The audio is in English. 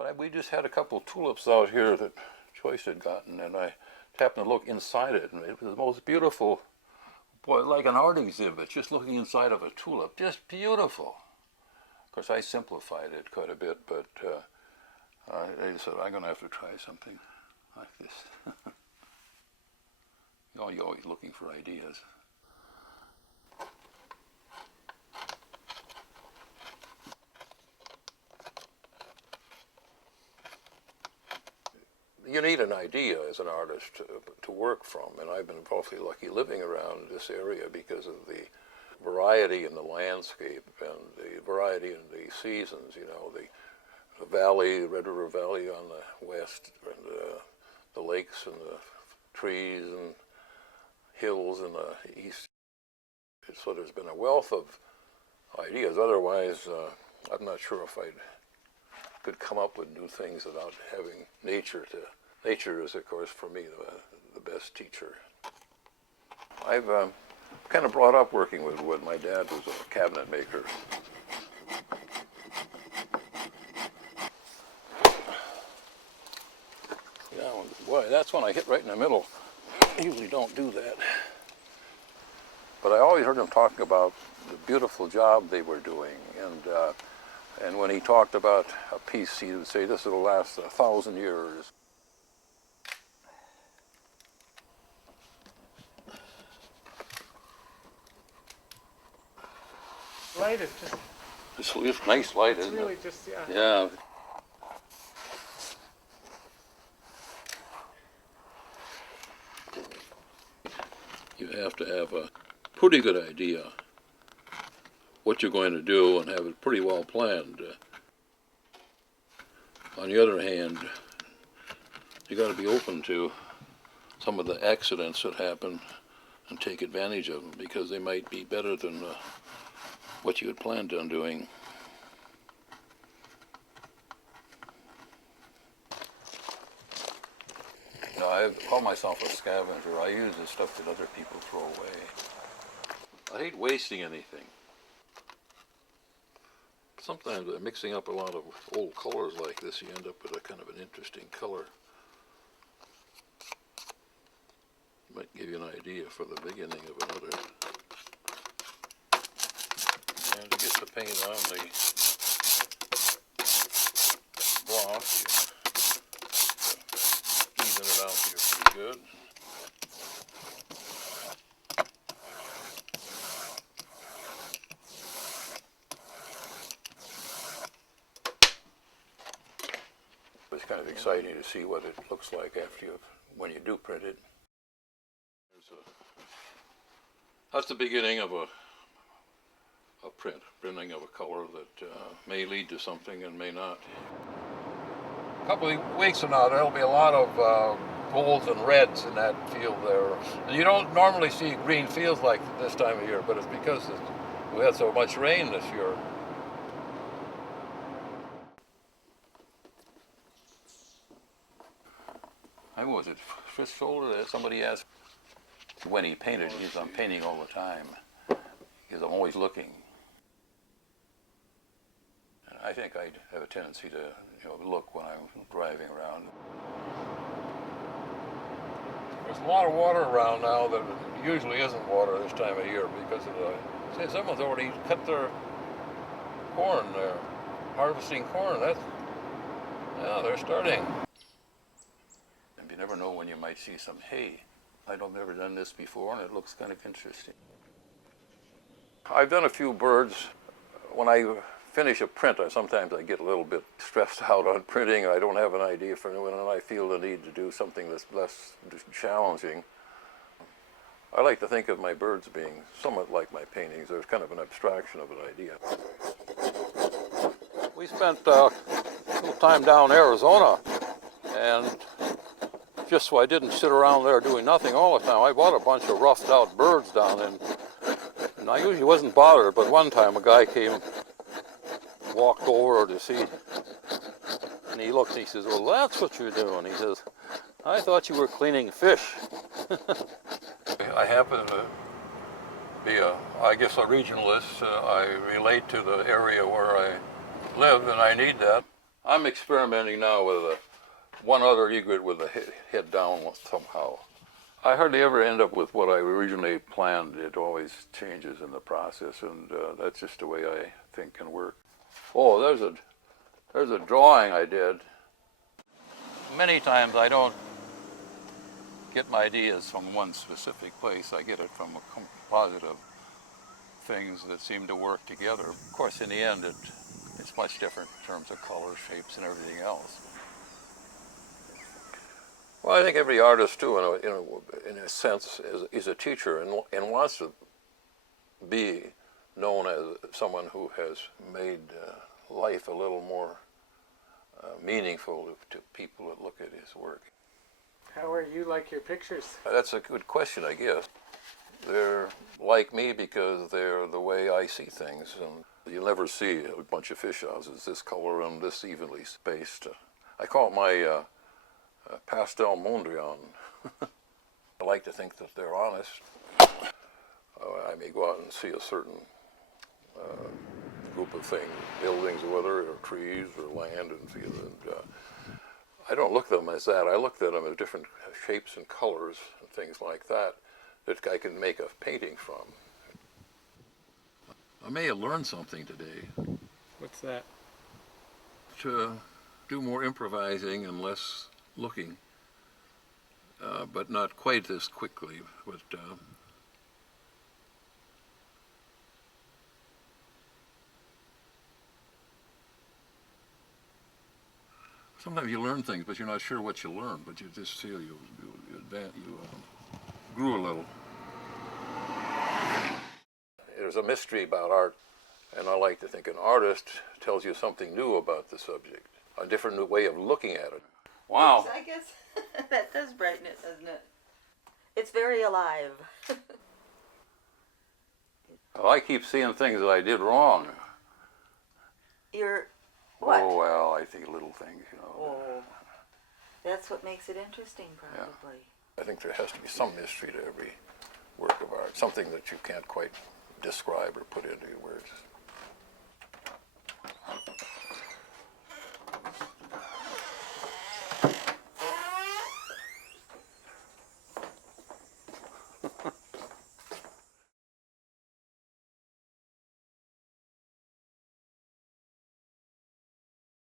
But we just had a couple of tulips out here that Joyce had gotten, and I happened to look inside it, and it was the most beautiful, boy, like an art exhibit, just looking inside of a tulip, just beautiful. Of course, I simplified it quite a bit, but I said, I'm going to have to try something like this. You're always looking for ideas. You need an idea as an artist to work from, and I've been awfully lucky living around this area because of the variety in the landscape and the variety in the seasons. You know, the valley, the Red River Valley on the west, and the lakes and the trees and hills in the east. So there's been a wealth of ideas. Otherwise, I'm not sure if I could come up with new things without having nature to. Nature is, of course, for me, the best teacher. I've kind of brought up working with wood. My dad was a cabinet maker. Yeah, boy, that's when I hit right in the middle. I usually don't do that. But I always heard him talking about the beautiful job they were doing, and when he talked about a piece, he would say, this will last 1,000 years. Light is just... It's nice light, isn't it? It's really just, yeah. Yeah. You have to have a pretty good idea what you're going to do and have it pretty well planned. On the other hand, you got to be open to some of the accidents that happen and take advantage of them, because they might be better than what you had planned on doing. You know, I call myself a scavenger. I use the stuff that other people throw away. I hate wasting anything. Sometimes by mixing up a lot of old colors like this, you end up with a kind of an interesting color. Might give you an idea for the beginning of another. And to get the paint on the block, you even it out here pretty good. It's kind of exciting to see what it looks like when you do print it. That's the beginning of a printing of a color that may lead to something and may not. A couple of weeks from now, there'll be a lot of golds and reds in that field there. And you don't normally see green fields like this time of year, but it's because we had so much rain this year. I was it Fritz Shoulder that somebody asked when he painted. He says, I'm painting all the time because I'm always looking. And I think I have a tendency to look when I'm driving around. There's a lot of water around now that usually isn't water this time of year because of the. Someone's already cut their corn there, harvesting corn. Yeah, they're starting. And you never know when you might see some hay. I've never done this before, and it looks kind of interesting. I've done a few birds. When I finish a print, sometimes I get a little bit stressed out on printing. I don't have an idea for it, and I feel the need to do something that's less challenging. I like to think of my birds being somewhat like my paintings. There's kind of an abstraction of an idea. We spent a little time down in Arizona, and just so I didn't sit around there doing nothing all the time, I bought a bunch of roughed out birds down there. And I usually wasn't bothered, but one time a guy walked over to see, and he looked and he says, well, that's what you're doing. He says, I thought you were cleaning fish. I happen to be a regionalist. I relate to the area where I live, and I need that. I'm experimenting now with one other egret with the head down somehow. I hardly ever end up with what I originally planned. It always changes in the process, and that's just the way I think and work. Oh, there's a drawing I did. Many times I don't get my ideas from one specific place. I get it from a composite of things that seem to work together. Of course, in the end, it's much different in terms of color, shapes, and everything else. Well, I think every artist, too, in a sense, is a teacher and wants to be known as someone who has made life a little more meaningful to people that look at his work. How are you like your pictures? That's a good question, I guess. They're like me because they're the way I see things. And you'll never see a bunch of fish houses this color and this evenly spaced. I call it my pastel mondrian. I like to think that they're honest. I may go out and see a certain group of things, buildings, whether or trees or land, and feel that I don't look at them as that. I look at them as different shapes and colors and things like that I can make a painting from. I may have learned something today. What's that? To do more improvising and less looking, but not quite this quickly. But sometimes you learn things, but you're not sure what you learn. But you just feel you grew a little. There's a mystery about art, and I like to think an artist tells you something new about the subject, a different way of looking at it. Wow. I guess that does brighten it, doesn't it? It's very alive. Well, I keep seeing things that I did wrong. You're what? Oh, well, I think little things, you know. Oh, that's what makes it interesting, probably. Yeah. I think there has to be some mystery to every work of art, something that you can't quite describe or put into words.